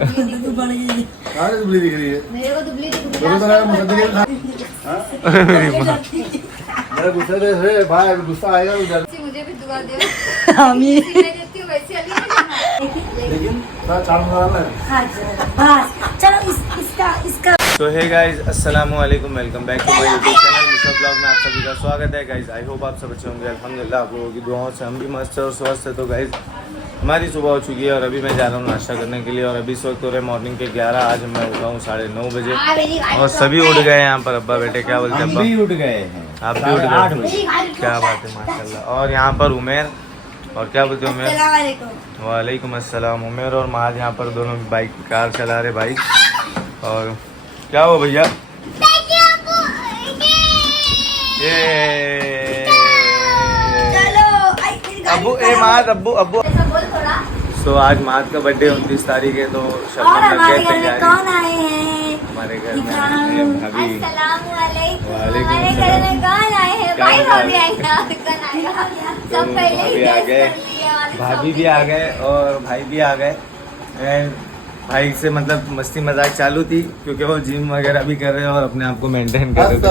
तू बढ़ गई। कहाँ दुबली दिख रही है? मेरे को दुबली मेरा गुस्सा दे भाई, गुस्सा आएगा उधर। मुझे भी दुआ दे। हामी देती हूँ वैसे लेकिन चार चलो इसका तो हे गाइज अस्सलाम वालेकुम, welcome back to my YouTube channel Misha blog में आप सभी का स्वागत है। गाइज आई होप आप सब अच्छे होंगे। अल्हम्दुलिल्लाह आप लोगों की दुआओं से हम भी मस्त है और स्वस्थ है। तो गाइज हमारी सुबह हो चुकी है और अभी मैं जा रहा हूँ नाश्ता करने के लिए। और अभी इस वक्त हो रहे मॉर्निंग के 11। आज मैं उठा हूँ 9:30 बजे और सभी उठ गए हैं यहाँ पर। अब्बा बेटे क्या बोलते हैं? हम भी उठ गए हैं। आप भी उठ गए? क्या बात है, माशाल्लाह। और यहाँ पर उमेर और क्या बोलते हैं उमेर? वालेकुम अस्सलाम। उमेर और महाज यहाँ पर दोनों बाइक कार चला रहे बाइक। और क्या हुआ भैया? ये अब्बू ए महाज अब्बू अब्बू। तो आज महाज का बर्थडे 29 तारीख है। तो और हमारे घर में कौन आए हैं? हमारे घर में भाभी। हमारे घर में कौन आए हैं? भाई भाभी आएगा। सब पहले ही आ गैस गए, कर लिए। भाभी भी आ गए और भाई भी आ गए। एंड भाई से मतलब मस्ती मजाक चालू थी क्योंकि वो जिम वगैरह भी कर रहे हैं और अपने आप को मेंटेन कर रहे थे।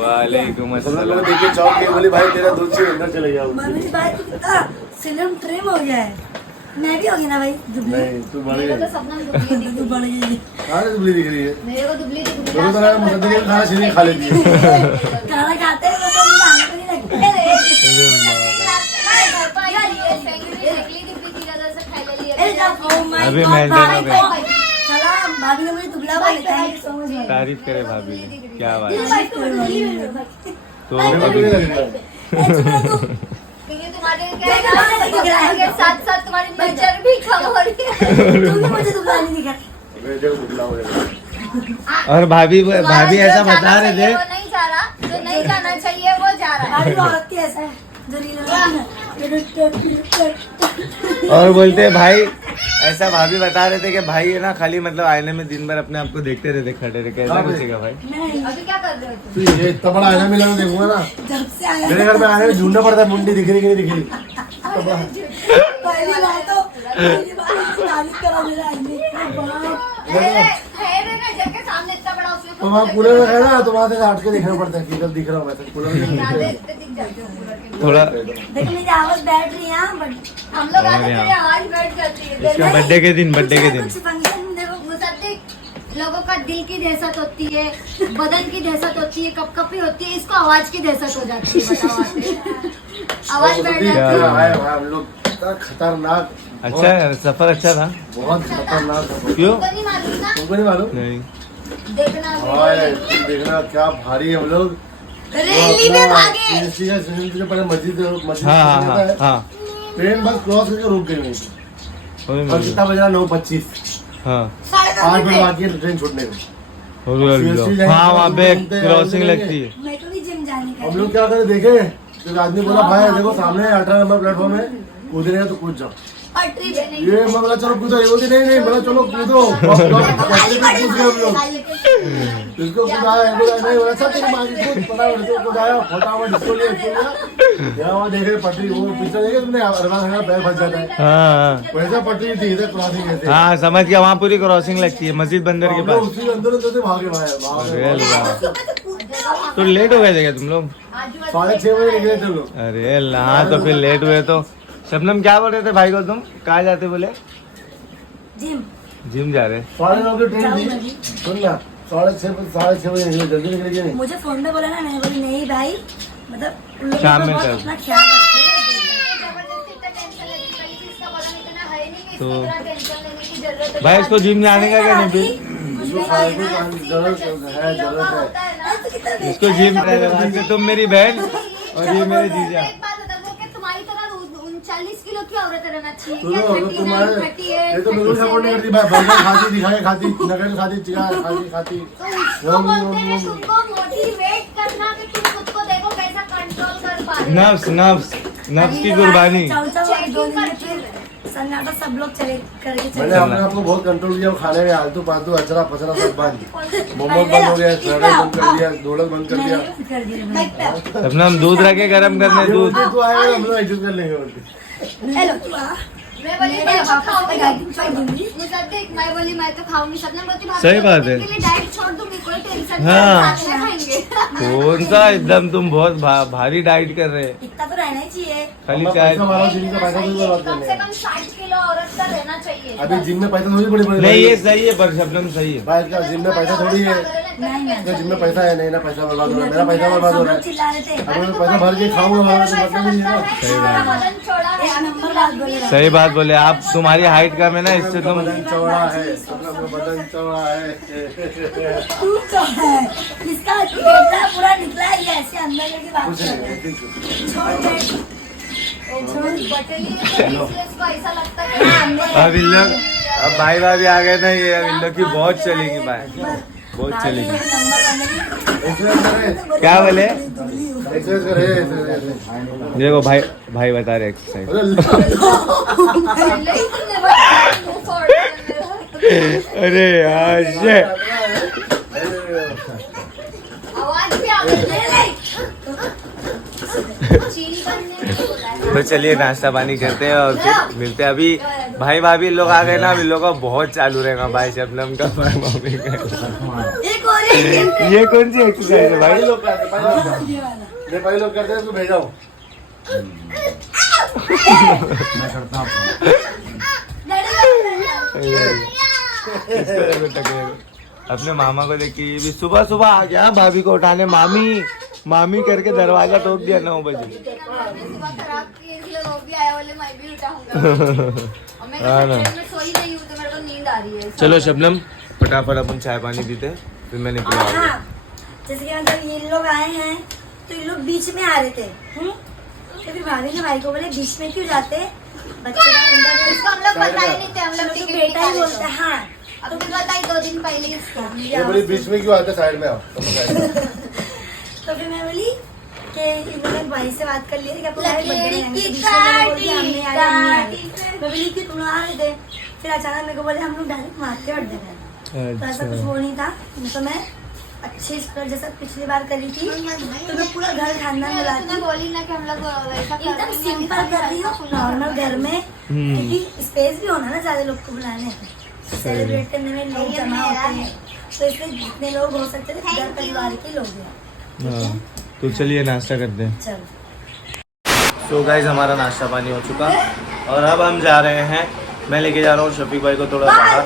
वालेकुम अस्सलाम। देखिए चौक के बोली भाई तेरा दूध से अंदर चले जाओ। मम्मी भाई तू कितना सिलम ट्रिम हो गया है। मैं भी हो गई ना भाई दुबली। नहीं तू बढ़ मेरे को गई। तो सपना में दुबली दिखती तू बढ़ गई। कहाँ दुबली दिख रही है? मेरे को दुबली दिखती दोनों तरह मुसद्दे के खाना सीधे खा लेती है। खाना खाते हैं तो खाने को नहीं लगता। अभी मेंटेन हो गए। चला भाभी ने मुझे दुबला बोला। Thank you so much. तारीफ करे भाभी की, क्या बात है। तो अभी अभी लग रहा है। तुम्हारे साथ साथ तुम्हारी नजर भी कम हो रही है। तू भी मुझे दुबला नहीं दिखा। मेरे को बुला हो जाएगा। और भाभी ऐसा बता रहे थे। वो नहीं जा रहा, जो नहीं जाना चाहिए वो जा रहा है। भाभी औरत की ऐसा है जो रील में और बोलते हैं भाई ऐसा भाभी बता रहे थे कि भाई है ना खाली मतलब आईने में दिन भर अपने आप को देखते रहते खड़े रहे। कैसा बचेगा भाई? नहीं अभी क्या कर रहे हो तुम? तो ये इतना बड़ा आईना मिला तो देखूंगा ना। जब से आया मेरे घर में आने में ढूंढना पड़ता है मुंडी दिख रही कि नहीं दिख रही। पहली बात तारीफ करा मेरा आईने बाप। है ना जग के सामने इतना बड़ा उसमें तो वहाँ कूलर में है ना, तो वहाँ से हट के देखना पड़ता है कि इधर दिख रहा हूँ मैं तो कूलर में। ज्यादा इतने दिख जाते हो कूलर के। थोड़ा देखो मेरी आवाज बैठ रही है बट हम लोग आते तेरी आवाज बैठ जाती है। इसका बर्थडे के दिन कुछ फंक्शन देखो मुसद्दिक लोगों का दिल की दहशत होती है, बदन की दहशत होती है, कपकपी होती है, इसको आवाज की दहशत हो जाती है। बताओ आते। आवाज बैठ जाती है। हम लोग इतना खतरनाक। अच्छा सफर अच्छा था। बहुत खतरनाक था। क्यों? तुमको नहीं मालूम ना? तुमको नहीं मालूम? नहीं देखना देखना क्या भारी हम लोग। रैली में भागे। पहले मस्जिद हाँ ट्रेन बस क्रॉस करके रुक गई वहीं पे। और कितना बजा? 9:25। हाँ 8 मिनट बाकी है ट्रेन छूटने में। हाँ वहाँ पे क्रॉसिंग लगती है। मेरे को भी जिम जाने का हम लोग क्या करे देखे, जब आदमी बोला भाई देखो सामने 18 नंबर प्लेटफॉर्म है, कूदने तो कूद जाओ। पटरी पे नहीं। ये मैं बोला चलो कूदो, ये बोलती नहीं बोला चलो कूदो। इसको कुदाया नहीं बोला सब तेरी माँ की कूद फटाफट से कुदाया फटाफट इसको लिया यहाँ वहाँ देखे पटरी वो पीछे देखे तुमने अरमान पैर फंस जाता है हाँ वैसा पटरी थी इधर क्रॉसिंग ऐसे। हाँ समझ गया। वहाँ पूरी क्रॉसिंग लगती है मस्जिद बंदर के हम लोग पास। उसी अंदर अंदर से भागे भागे तो लेट हो गए थे क्या तुम लोग? 6:30 बजे निकले थे लोग। अरे हाँ तो फिर लेट हुए तो। शबनम क्या बोल रहे थे भाई को? तुम कहाँ जाते बोले? जिम जिम जा रहे। 9:30 की ट्रेन थी। सुन ना 6:30 बजे निकले, जल्दी निकले कि नहीं? मुझे फोन पे बोला ना, मैंने बोली नहीं भाई मतलब उन लोगों शाम का में बहुत कर। अपना ख्याल रखते हैं। जबरदस्ती इतना टेंशन लेती है, पहली चीज का बदन इतना है नहीं कि तो- इसको इतना टेंशन लेने की जरूरत है। भाई इसको जिम जाने का क्या नहीं? इसको खाने की जरूरत है। होता है ना। इसको जिम तुम मेरी बहन और ये मेरे जीजा। एक बात बता दो कि तुम्हारी तरह 39 किलो की औरत रहना चाहिए सुनो क्या? तो 39, तुम्हारे 38, ये तो बिल्कुल सपोर्ट नहीं करती भाई। बर्गर खाती, दिखाए खाती, नगन खाती, चिकन खाती। तो उसको बोलते हैं तुमको मोटिवेट करना कि तुम खुद को देखो कैसा कंट्रोल कर पा रहे हो। नफ्स की कुर्बानी। सन्नाटा सब लोग चले करके मैंने चले। अपने आप को बहुत कंट्रोल किया खाने में। आलतू फालतू अचरा पचरा सब बंद। मोमो बंद हो गया, स्नैक्स बंद कर दिया, ढोलक बंद कर दिया। कर दिया मैंने। अपना हम दूध रखे गरम करने दूध। तू आएगा हम लोग एडजस्ट कर लेंगे। हेलो तू आ। मैं बोली मेरे मैं तो पापा खाऊंगी, को डाइटिंग छोड़ दूंगी। मुसद्दिक मैं बोली मैं तो खाऊंगी, सपना बोलती भाभी सही मैं बात तो है। दिन के लिए डाइट छोड़ दूंगी, कोई टेंशन हाँ। नहीं, साथ में खाएंगे। कौन सा एकदम तुम बहुत भारी डाइट कर रहे हैं। इतना तो रहना ही चाहिए। खाली हम चाय पैसा वाला जिम का पैसा सही थोड़ी है, बर्बाद कम करने से हैं। कम 60 किलो औरत का रहना चाहिए। अभी जिम में पैसा थोड़ी बड़ी बड़ी नहीं ये सही है पर शबनम सही है। भाई क्या जिम में पैसा थोड़ी है, नहीं क्या जिम में पैसा है? नहीं ना, पैसा बर्बाद हो रहा है, मेरा पैसा बर्बाद हो सब रहा लोग है। चिल्ला रहे थे। अगर मैं पैसा भर के खाऊंगा हमारा तो मतलब नहीं है ना। सही बात है। वजन छोड़ा है, एक अभी नंबर तो बात बोले रहा। सही बात बोले आप, तुम्हारी हाइट कम है ना इससे तुम। बदन चौड़ा है, सपना का बदन चौड़ा है। तू तो है, इसका पेटला पूरा निकला है, ये ऐसे अंदर करके बात कुछ कर नहीं, रहे हैं। ठीक है। छोड़ दे। बटेली है तो इसलिए इसको ऐसा लगता है कि अब इन लोग, अब भाई भाभी आ गए ना, ये अब इन लोग की बहुत चलेगी भाई, बहुत चलेगी। एक्सरसाइज करे, क्या बोले? एक्सरसाइज करे, एक्सरसाइज। देखो भाई, भाई बता रहे एक्सरसाइज। पहले ही तुमने बताया, मुंह फोड़ दिया। अरे यार shit। आवाज भी आ गई। चीनी बनने नहीं बोला है। तो चलिए नाश्ता पानी करते हैं और फिर मिलते हैं। अभी भाई भाभी लोग आ गए ना, अभी लोगों का बहुत चालू रहेगा भाई शबनम का, मम्मी का। एक और एक ये कौन सी एक्सरसाइज है भाई? भाई लोग करते, भाई लोग करते। ये वाला। मैं भाई लोग करते हैं, उसको भेजा हूँ। मैं करता हूँ। अपने मामा को देख के ये भी सुबह सुबह आ गया भाभी को उठाने, मामी मामी करके दरवाजा ठोक दिया 9 बजे। सुबह खराब की इसलिए वो भी आया, बोले मैं भी उठाऊंगा। और मैं हाँ ना। मैं सोई नहीं हूँ तो मेरे को नींद आ रही है। चलो शबनम फटाफट अपन चाय पानी पीते हैं, फिर मैं निकला। हाँ, जैसे कि मतलब ये लोग आए हैं तो ये लोग बीच में आ रहे थे। तो फिर भाभी ने भाई को बोले बीच में क्यों जाते, बच्चे का उनका तो इसको हम लोग बताए नहीं थे, हम लोग तो टिकट बेटा ही निकाले बोलता थे। है। हाँ, अब भी बताई 2 दिन पहले ही इसको। ये बोली बीच में क्यों आते, साइड में आओ। तुम साइड में आओ। तो फिर मैं बोली कि इन्होंने भाई से बात कर ली थी कि आपको भाई बर्थडे लकीर में की बीच में मैंने बोल दिया, काटी, हमने आ रहे, हमने आ रहे। काटी। मैं बोली कि तुम लोग आ रहे थे, फिर अचानक मेरे को बोले हम लोग डायरेक्ट मारते बर्थडे में। तो ऐसा कुछ वो नहीं था, तो मैं अच्छे से जैसा पिछली बार करी थी तो मैं पूरा घर खानदान बुलाती तूने बोली ना कि हम लोग वैसा कर एकदम रहे हैं, सिंपल कर रही हूँ नॉर्मल घर में, क्योंकि स्पेस भी होना ना ज्यादा लोग को बुलाने, सेलिब्रेट करने में लोग जमा होते हैं, तो इसलिए जितने लोग हो सकते थे घर परिवार के लोग हैं। तो चलिए नाश्ता करते हैं। चलो तो गाइज हमारा नाश्ता पानी हो चुका और अब हम जा रहे हैं, मैं लेके जा रहा हूँ शफीक भाई को थोड़ा बाहर।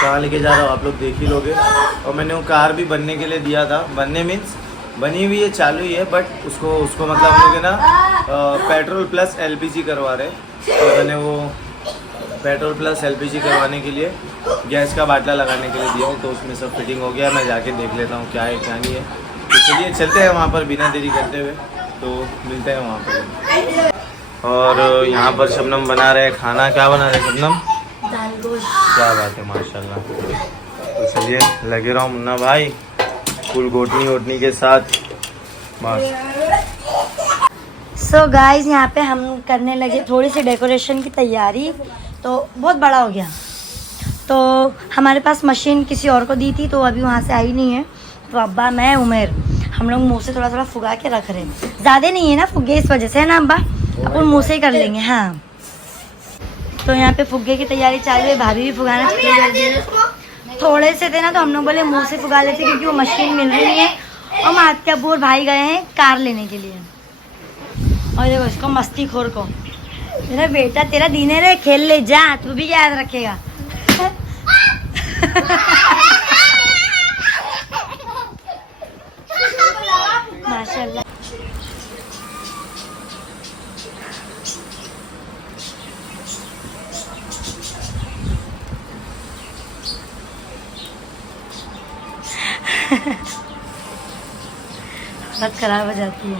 कहाँ लेके जा रहा हूँ आप लोग देख ही लोगे। और मैंने वो कार भी बनने के लिए दिया था, बनने मीन्स बनी हुई है, चालू ही है, बट उसको मतलब हम लोग ना पेट्रोल प्लस एलपीजी करवा रहे। तो मैंने वो पेट्रोल प्लस एलपीजी करवाने के लिए गैस का बाटला लगाने के लिए दिया हूँ, तो उसमें सब फिटिंग हो गया। मैं जाके देख लेता हूँ क्या है क्या नहीं है। तो चलिए चलते हैं वहाँ पर बिना देरी करते हुए, तो मिलते हैं वहाँ पर। और यहाँ पर शबनम बना रहे खाना। क्या बना रहे शबनम? दाल गोश्त। क्या बात है माशाल्लाह। तो चलिए लगे रहो मुन्ना भाई फुल गोटनी वोटनी के साथ बस। सो गाइस यहाँ पे हम करने लगे थोड़ी सी डेकोरेशन की तैयारी, तो बहुत बड़ा हो गया। तो हमारे पास मशीन किसी और को दी थी, तो अभी वहाँ से आई नहीं है, तो अब्बा मैं उमेर हम लोग मुँह से थोड़ा थोड़ा फुगा के रख रहे हैं। ज़्यादा नहीं है ना फुग्गे, इस वजह से है ना अब्बा, अपन मुँह से ही कर लेंगे। हाँ, तो यहाँ पे फुग्गे की तैयारी चालू है, भाभी भी फुगाना चालू कर दी है। थोड़े से थे ना, तो हम लोग बोले मुँह से फुगा लेते, क्योंकि वो मशीन मिल रही है और मात के अब्बू और भाई गए हैं कार लेने के लिए। और देखो इसको मस्ती खोर को, मेरा बेटा तेरा दिन है रे, खेल ले जा, तू भी याद रखेगा। माशाल्लाह। हालत खराब हो जाती है।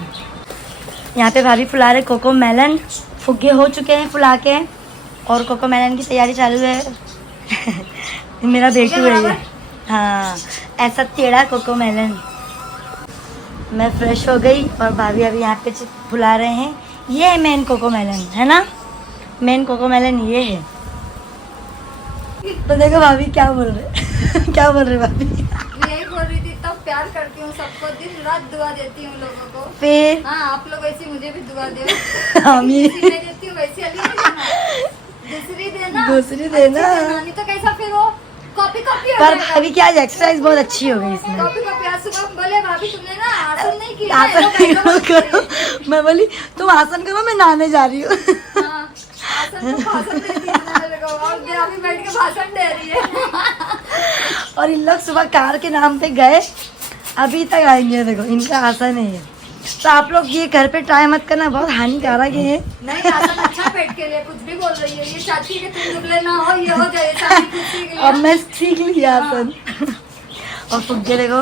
यहाँ पे भाभी फुला रहे कोको मेलन, फुग्गे हो चुके हैं फुला के, और कोको मेलन की तैयारी चालू है। मेरा बेटू है ये। हाँ, ऐसा टेढ़ा कोको मेलन। मैं फ्रेश हो गई और भाभी अभी यहाँ पे फुला रहे हैं। ये है मेन कोको मेलन, है ना, मेन कोको मेलन ये है। तो देखो भाभी क्या बोल रहे क्या बोल रहे भाभी। यही बोल रही थी, तब प्यार करती हूँ सबको, दिन रात दुआ देती हूँ लोगों को। फिर हाँ, आप लोग ऐसी मुझे भी दुआ दो। हम ये जैसी मैं देती हूँ वैसी अली को देना। दूसरी देना दूसरी देना। नहीं तो कैसा फिर वो कॉपी कॉपी हो पर जाएगा। अभी क्या आज एक्सरसाइज बहुत अच्छी हो गई इसमें। कॉपी कॉपी आज सुबह बोले भाभी तुमने ना आसन नहीं किया है, आसन लोग ऐसा बोलते हैं। करो, मैं बोली तुम आसन करो, मैं नहाने जा रही हूँ। हाँ, आसन को भाषण देती है मेरे को, और ये अभी बैठ के भाषण दे रही है। और इन लोग सुबह कार के नाम पे गए, अभी तक आएंगे। देखो इनका आसन है ये। तो आप लोग ये घर पे ट्राई मत करना, बहुत हानिकारक है ये। नहीं आसन अच्छा पेट के लिए, कुछ भी बोल रही है ये चाहती है कि तुम दुबले ना हो, ये हो जाए शादी खुशी के अब लिए। मैं सीख लिया आसन। और फुग्गे देखो,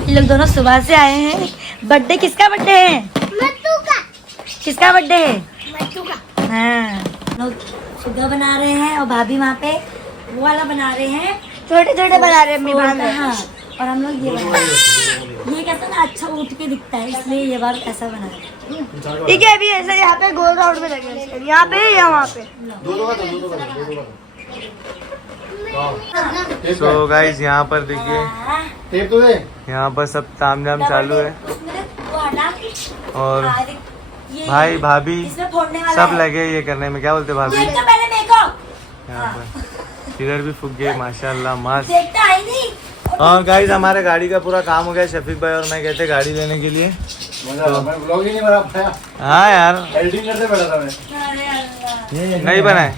ये लोग दोनों सुबह से आए हैं। बर्थडे किसका बर्थडे है? मट्टू का। किसका बर्थडे है? मट्टू का। हाँ, लोग फुग्गा बना रहे हैं और भाभी वहाँ पे वो वाला बना रहे हैं, छोटे छोटे बना रहे हैं। हाँ, और हम लोग ये बना रहे हैं। ये कैसा ना अच्छा उठ के दिखता है, इसलिए ये बार ऐसा बना रहे हैं। ठीक है, अभी ऐसा यहाँ पे गोल राउंड में लगे, यहाँ पे या वहाँ पे। सो गाइस यहाँ पर देखिए, टेप तो दे। यहाँ पर सब तामझाम चालू है वो हटा के और ये भाई भाभी इसमें फोड़ने वाला सब है। लगे ये करने में। क्या बोलते भाभी? देख तो पहले मेरे को, यहाँ पर इधर भी फुग्गे माशाल्लाह मस्त। देखता है नहीं। और गाइस हमारे गाड़ी का पूरा काम हो गया। शफीक भाई और मैं गए थे गाड़ी लेने के लिए। मैं ब्लॉग ही नहीं बना पाया, हाँ यार, एडिटिंग करते बैठा था मैं। अरे अल्लाह। नहीं बनाए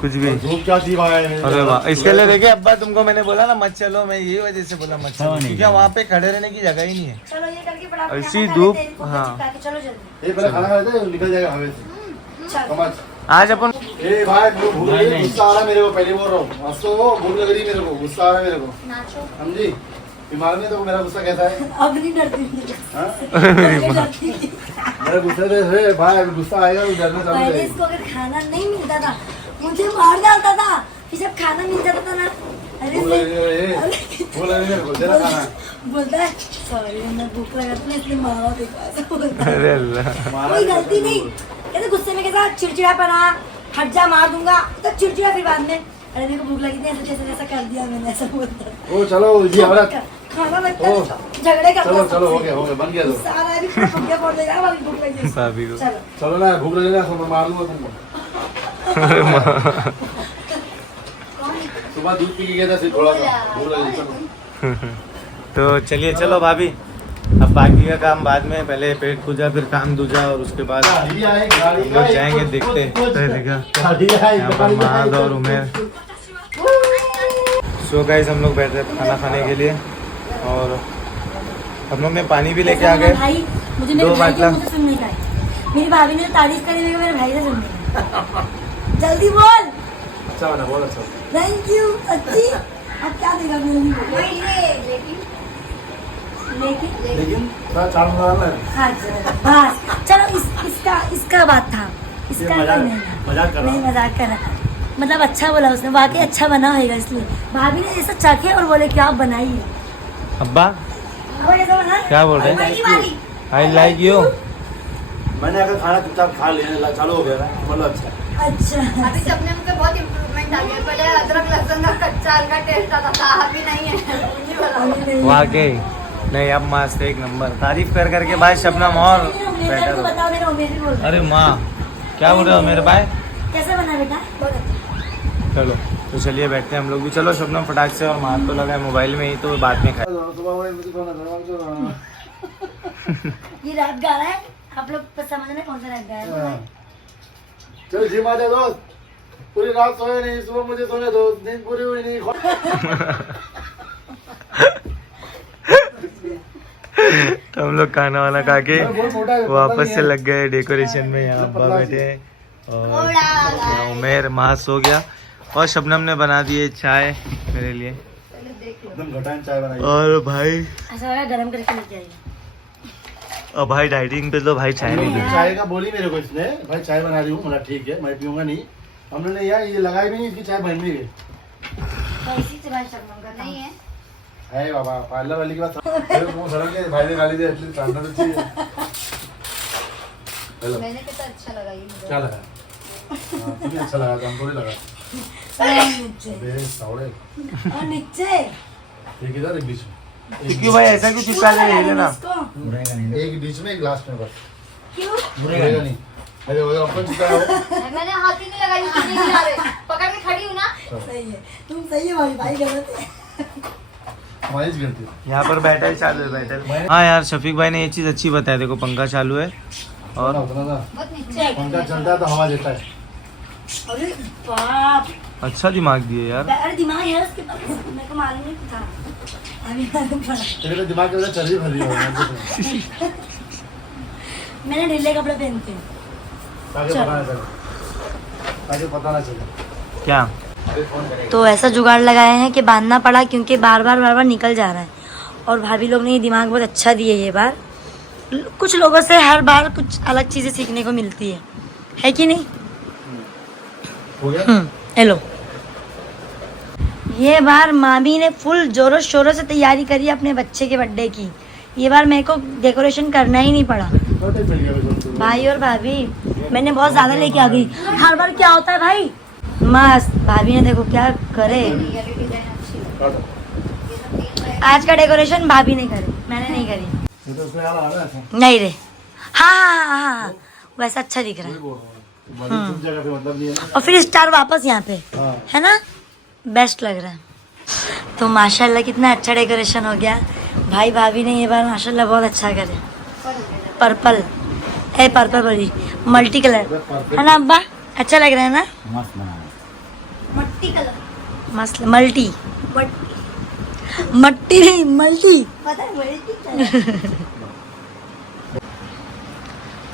कुछ भी। धूप क्या थी भाई। अरे वाह, इसके लिए देखिए अब्बा तुमको मैंने बोला ना मत चलो, मैं यही वजह से बोला मत चलो, क्योंकि वहाँ पे खड़े रहने की जगह ही नहीं है। चलो ये करके फटाफट ऐसी खाना धूप, खा लेते हैं, हाँ। चिपका के, चलो जल्दी। ये पहले खाना खा लेते निकल जाएगा हवे से। चलो। समझ। आज अपन ए भाई मुझे भूख लगी, गुस्सा आ रहा है मेरे को, पहले बोल रहा हूँ। आज तो भूख लग रही है मेरे को, गुस्सा आ रहा है मेरे को, नाचो। समझी? बीमार नहीं तो मेरा गुस्सा कैसा है? अब नहीं डरती। हाँ? पहले डरती। मेरा गुस्सा से भाई अभी गुस्सा आएगा तो डरना चालू पहले करेगी। इसको अगर खाना नहीं मिलता था मुझे मार डालता था, फिर जब खाना मिल जाता था ना, अरे भूख लगी है, भूख लगी मेरे को, देना खाना। बोलता है सॉरी मैं भूख लगा था इसलिए मारा देखा, ऐसा बोलता है। अरे अल्लाह, कोई गलती नहीं, कहते गुस्से में कैसा चिड़चिड़ापना, हट जा मार दूंगा, तो चिड़चिड़ा फिर बाद में, अरे मेरे को भूख लगी थी ऐसा कर दिया मैंने, ऐसा बोलता है। ओ चलो जी हमारा खाना लगता है झगड़े करता चलो है चलो सबसे। हो गया बन गया तो। सारा अभी पूरा फुग्गा फोड़ देगा, अभी भूख लगी है। भाभी को। चलो चलो ना भूख लगी ना तो मैं मार दूंगा तुमको। सुबह दूध पी के गया था सिर्फ थोड़ा सा, भूख लगी चलो। तो चलिए चलो भाभी, अब बाकी का काम बाद में, पहले पेट पूजा फिर काम दूजा और उसके बाद गाड़ी आई, गाड़ी हम लोग आई। जाएंगे देखते। तो देखा गाड़ी आई, यहाँ पर महाद और उमेर। सो गाइस हम लोग बैठ रहे खाना खाने के लिए और हम लोग ने पानी भी लेके आ गए। भाई मुझे मेरे दो भाई के बाटला। मुंह से सुनने का है, मेरी भाभी ने तारीफ करी, मेरे भाई से सुनने का है। जल्दी बोल। अच्छा बना, बहुत अच्छा। Thank you. सच्ची अब क्या देगा मेरे लिए? लेकिन लेकिन थोड़ा चाट मसाला है। हाँ बस चलो इसका बात था, इसका मजाक नहीं मजाक कर रहा नहीं हूँ। मजाक कर रहा था, मतलब अच्छा बोला उसने, वाकई अच्छा बना होगा, इसलिए भाभी ने ऐसा चखे और बोले क्या बनाइए। अब्बा अब ऐसा बना क्या बोल रहे पहली बारी। I like you. मैंने अगर खाना चुपचाप खा लिया, चालू हो गया ना, मतलब अच्छा। अच्छा अभी सबने मुझे बहुत इम्प्रूवमेंट आ गया, पहले अदरक लहसुन का कच्चा हल्का टेस्ट आता था, अभी नहीं है। मुझे बता। वाकई नहीं, अब मस्त एक नंबर। तारीफ कर करके भाई शबनम और बेटर हो। बताओ, मेरा उमेर भी बोल रहा है। अरे माँ क्या बोल रहे हो मेरे भाई? कैसे बना बेटा? चलो तो चलिए बैठते हैं हम लोग भी। चलो शबनम फटाक से, और मार तो लगा है मोबाइल में ही, तो बाद में खाए। ये रात गा रहा है, आप लोग तो समझ में कौन सा रात गा रहा है? चल जिम आ जा दोस्त, पूरी रात सोए नहीं, सुबह मुझे सोने दो, नींद पूरी हुई नहीं। तो हम लोग खाना वाना खा के बहुत मोटा है, वापस से लग गए डेकोरेशन में। यहाँ अब्बा बैठे हैं और यहाँ उमेर माँ सो गया, और शबनम ने बना दिए चाय मेरे लिए, एकदम घटान चाय बनाई। और भाई ऐसा लगा गरम करके लेके आइए। और भाई डाइटिंग पे तो भाई चाय नहीं पी। चाय का बोली मेरे को इसने, भाई चाय बना रही हूँ, मतलब ठीक है मैं पीऊंगा नहीं। हमने यार ये लगाई भी नहीं, इसकी चाय बन नहीं गई तो इसी से भाई शबनम का नहीं है है बाबा। पार्लर वाली की बात वो सड़क के भाई ने गाली दी, एटलीस्ट जानना तो चाहिए। हेलो मैंने कितना अच्छा लगा ये मुझे। क्या लगा? हाँ, तुम्हें अच्छा लगा था, हमको नहीं लगा। नीचे अबे सावड़े, और नीचे एक इधर एक बीच में, क्यों भाई ऐसा क्यों चिपका रहे हैं? ये ना इसको एक बीच में एक ग्लास में बस, क्यों? मुड़ेगा नहीं। अरे वो अपन चुका है वो। मैंने हाथ ही नहीं लगाई, तुम नहीं हिला रहे, पकड़ के खड़ी हूँ ना। सही है, तुम सही है भाई, भाई गलत है। हमारी गलती है। यहाँ पर बैठल चालू है बैठल। हाँ यार शफीक भाई ने ये चीज़ अच्छी बताई, देखो पंखा चालू है और उतना था बहुत नीचे है। पंखा चलता है तो हवा देता है। अरे बाप, अच्छा दिमाग दिए यार। अरे दिमाग है उसके पास, मेरे को मालूम नहीं था, अभी मालूम पड़ा। तेरे तो दिमाग के अंदर चर्बी भरी है मैंने ढीले कपड़े पहनते हैं। ताकि पता ना चले, ताकि पता ना चले। क्या तो ऐसा जुगाड़ लगाए हैं कि बांधना पड़ा, क्योंकि बार बार निकल जा रहा है। और भाभी लोग ने ये दिमाग बहुत अच्छा दिए ये बार। कुछ लोगों से हर बार कुछ अलग चीज़ें सीखने को मिलती है कि नहीं? हो गया? हेलो, ये बार मामी ने फुल जोरों शोरों से तैयारी करी है अपने बच्चे के बर्थडे की। ये बार मेरे को डेकोरेशन करना ही नहीं पड़ा। छोटे चल गया बस। भाई और भाभी, मैंने बहुत ज़्यादा लेके आ गई। हर बार क्या होता है भाई, मस्त। भाभी ने देखो क्या करे, ये डिजाइन अच्छी है। आज का डेकोरेशन भाभी ने करी, मैंने नहीं करी। ये तो उसमें यार आ रहा है ऐसा। नहीं रे, हाँ, वैसा अच्छा दिख रहा है। बड़ी तुम जगह पे मतलब नहीं है ना। और फिर स्टार वापस यहाँ पे हाँ। है ना, बेस्ट लग रहा है। तो माशाल्लाह कितना अच्छा डेकोरेशन हो गया। भाई भाभी ने ये बार माशाल्लाह बहुत अच्छा करे। पर्पल है, पर्पल वाली मल्टी कलर है ना अब्बा, अच्छा लग रहा है ना। मस्त बना है। मट्टी कलर, मस्त, मल्टी, मट्टी, मट्टी नहीं मल्टी। पता है मल्टी कलर।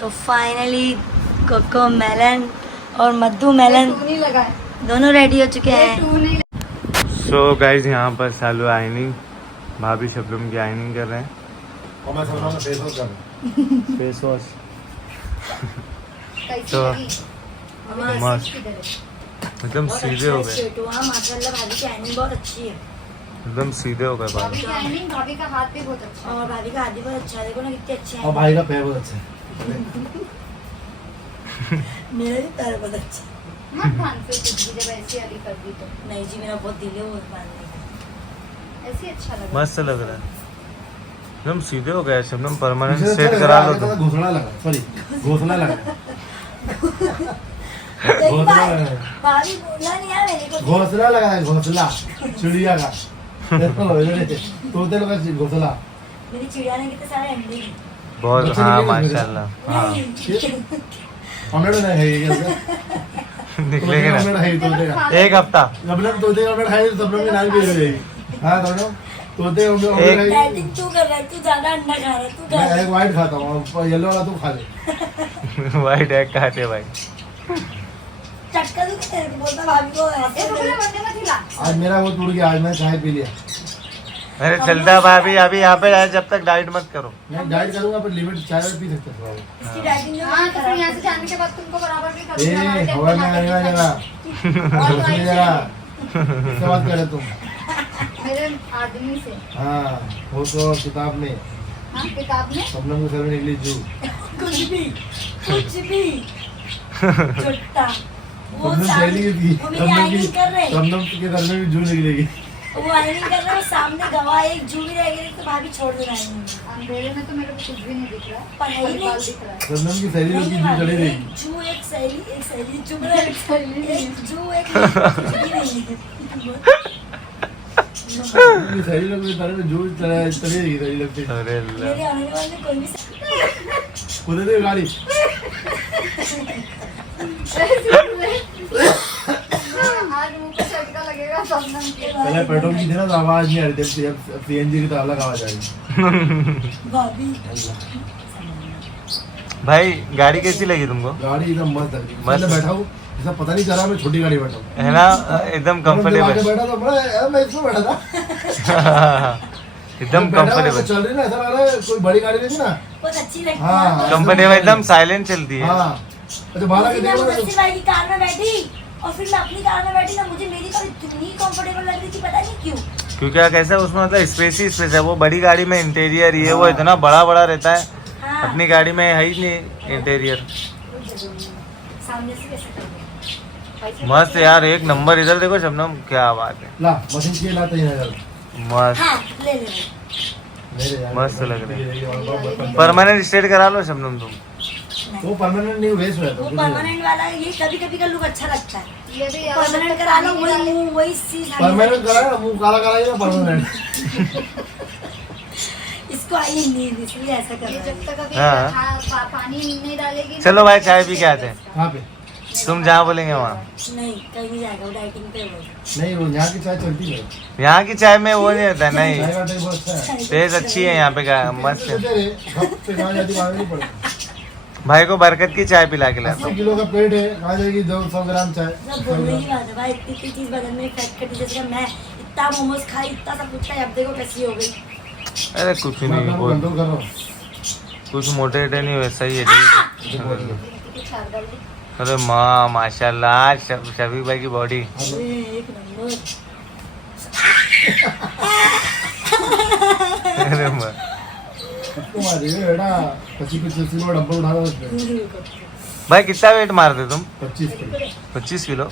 तो फाइनली कोको मेलन और मधु मेलन टू नहीं लगा है, दोनों रेडी हो चुके हैं। टू नहीं सो गाइज यहाँ पर चालू है आइनिंग। भाभी शबनम की आइनिंग कर रहे हैं। और मैं समझ रहा हूँ फेस वॉश कर रहा हूँ। फेस वॉश कैसी तो लगी? मस्त, एकदम बहुत सीधे अच्छा हो है गए, सेट हुआ माशाल्लाह। भाभी की आइनिंग बहुत अच्छी है एकदम सीधे हो गए भाभी भाभी। की आइनिंग, भाभी का हाथ भी बहुत अच्छा है। और भाभी का हाथ भी बहुत अच्छा है। देखो ना कितने अच्छे और हैं। भाई का पैर बहुत अच्छा है। मेरा भी पैर बहुत अच्छा है। मत बांध फिर कुछ भी, जब ऐसी वाली कर दी तो नहीं जी, मेरा बहुत दिल है वो बांधने का। ऐसी अच्छा लगा। मस्त लग रहा है, एकदम सीधे हो गए। शबनम परमानेंट मुझे सेट अच्छा करा लगा, लो आगे तो। तो घोसला लगा, सॉरी घोसला लगा। एक घोसला बार लगा। भाभी बोलना नहीं यार मेरे को। घोसला लगा है, घोसला चिड़िया का। देखो इधर तोते लोग का घोसला। मेरी चिड़िया ने कितने सारे अंडे दिए। बहुत, बच्चे हाँ निकले मेरे। माशाल्लाह, हाँ ऑमलेट नहीं है ये क्या? निकलेंगे ना ऑमलेट है तोते का। एक हफ्ता। जब लोग तोते का ऑमलेट खाए तो सब लोग की नाक भी हो जाएगी। हाँ दोनों तोते का ऑमलेट खाएगी। बैटिंग तू कर रहा है, तू ज्यादा अंडा खा रहा है, तू मैं कर। एक वाइट खाता हूँ और येलो वाला तू खा ले। वाइट एग खाते भाई। चटका तू तेरे को बोलता भाभी को ऐसे एक रुपये मंदिर में खिला। आज मेरा वो टूट गया, आज मैं चाय पी लिया। अरे चलता है भाभी, अभी यहाँ पे आए जब तक डाइट मत करो। मैं डाइट करूंगा पर लिमिट चाय में पी सकता हूँ। इसकी डाइटिंग जो हाँ तो फिर यहाँ से जाने के बाद तुमको बराबर भी ए करूँगा। हवा में आने वाला जगह और दूसरी जगह इससे बात करे तुम। मेरे आदमी से। हाँ वो तो किताब में हाँ किताब में। सपनम को सर में निकली जू। कुछ भी छुट्टा वो सपनम सामने, सहेली की वो मेरी आइनिंग कर रहे, सपनम के घर में भी जू निकलेगी। वो आइनिंग कर रहे, सामने गवाह एक जू भी रह गई तो भाभी छोड़ देना आइनिंग। अंधेरे में तो मेरे को कुछ भी नहीं दिख रहा। पर है ही नहीं। बाल दिख रहा है। सपनम की सहेली लोग की जू चली रहेगी। जू एक सहेली चुप रहे, एक जू एक कुछ भी नहीं है। सपनम की सहेली लोग के घर में जू चली रहेगी सहेली लोग से। अरे अल्लाह। मेरे आने वाले कोई भी खुद दे गाड़ी। आज मुंह पे झटका लगेगा सपना के। पहले पेट्रोल की थी ना तो आवाज नहीं आ रही थी, अब सीएनजी की तो अलग आवाज आ रही। भाभी भाई गाड़ी कैसी लगी तुमको? गाड़ी एकदम मस्त लगी। मस्त। मैं बैठा हूँ ऐसा पता नहीं चला, मैं छोटी गाड़ी बैठा हूँ। है ना, एकदम कंफर्टेबल। बैठा तो बड़ा यार, मैं इसमें बैठा था। एकदम बैठा हुआ ऐसा कंफर्टेबल, चल रही ना, ऐसा लग रहा है कोई बड़ी गाड़ी लेगी ना। बहुत अच्छी लगती हाँ। है। कंफर्टेबल, एकदम साइलेंट चलती है। हाँ अच्छा बाला के मैं देखो मुदस्सिर भाई की कार में बैठी और फिर मैं अपनी कार में बैठी ना, मुझे मेरी कार इतनी कंफर्टेबल लग रही थी, पता नहीं क्यों। क्योंकि कैसा उसमें मतलब स्पेस ही स्पेस है। वो बड़ी गाड़ी में इंटीरियर ये वो इतना बड़ा बड़ा रहता है, हाँ। अपनी गाड़ी में है ही नहीं इंटीरियर। सामने से कैसे कर दूँ? मस्त यार, एक नंबर। इधर देखो शबनम, क्या बात है, ला मशीन के लाते हैं यार। मस्त हाँ ले ले भाई। मेरे यार मस्त लग रहा है। है। परमानेंट स्ट्रेट करा लो शबनम तुम। वो परमानेंट नहीं वेस्ट हुआ वो परमानेंट वाला ये कभी कभी का लुक अच्छा लगता है ये भी परमानेंट करा लो वही मुंह वही चीज परमानेंट कराया मुंह काला कराया परमानेंट इसको आई नहीं इसलिए ऐसा कर ये रहा जब है तक अभी हाँ। पानी नहीं डालेगी चलो भाई चाय पी के आते हैं कहाँ पे तुम जहाँ बोलेंगे वहाँ नहीं कहीं नहीं जाएगा वो डाइटिंग पे हो नहीं वो यहाँ की चाय चलती है यहाँ की चाय में वो नहीं होता नहीं चाय का टेस्ट बहुत अच्छा है टेस्ट अच्छी है यहाँ पे का मस्त है सोचे रे, कब से कहाँ जाती मालूम नहीं पड़ता भाई को बरकत की चाय पिला के लाता 80 किलो का पेट है कहाँ जाएगी 200 ग्राम चाय सब बोलने की बात है भाई इतनी इतनी चीज बदन में इफेक्ट करती है जैसे कि मैं इतना मोमोज खाई इतना सब कुछ खाई अब देखो कैसी हो गई अरे कुछ मैं नहीं अपना बहुत कंट्रोल कर रहा हूँ कुछ मोटे टे नहीं हुए सही है ठीक है कुछ और डाल दी अरे माँ माशाल्लाह शफीक भाई की बॉडी एक नंबर अरे माँ इसको मारिए बेटा 25 किलो डब्बल उठा रहा हूँ उसमें भाई कितना वेट मारते तुम 25 किलो 25 किलो